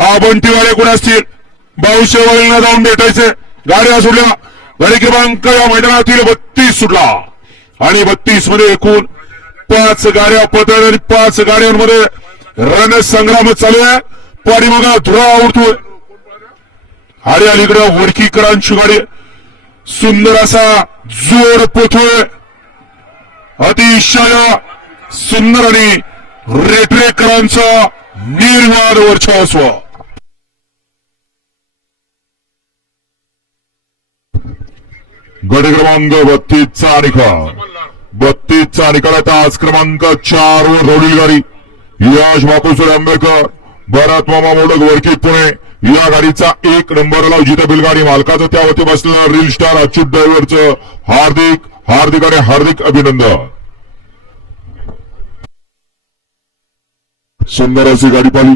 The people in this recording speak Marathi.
हा बंटीवाले कोण असतील? बाऊशेवाल्यांना जाऊन भेटायचे. गाड्या सुटल्या. गाडी क्रमांक या मैदानातील बत्तीस सुटला. आणि बत्तीसमध्ये एकूण पाच गाड्या पळतात आणि पाच गाड्यांमध्ये रणसंग्राम चालू आहे. पाठीमागा धुरा उडतोय. आणि अलीकडं वडकीकरांची गाडी. सुंदर असा जोर पोथोय अतिशय सुंदर आणि रेटरेकरांचा निर्वाण वर्चस्व. गट क्रमांक बत्तीसचा निकाल. बत्तीसचा निकाल आज क्रमांक चार वर रोडील गाडी. यश बापूसर आंबेडकर भरत मामा मोडक वडकी पुणे. या गाडीचा एक नंबरला जिथे बिलगाडी मालकाचं त्यावरती बसलेलं रील स्टार अच्युत ड्रायव्हरचं हार्दिक हार्दिक आणि हार्दिक अभिनंदन. सुंदर अशी गाडी पाहिली.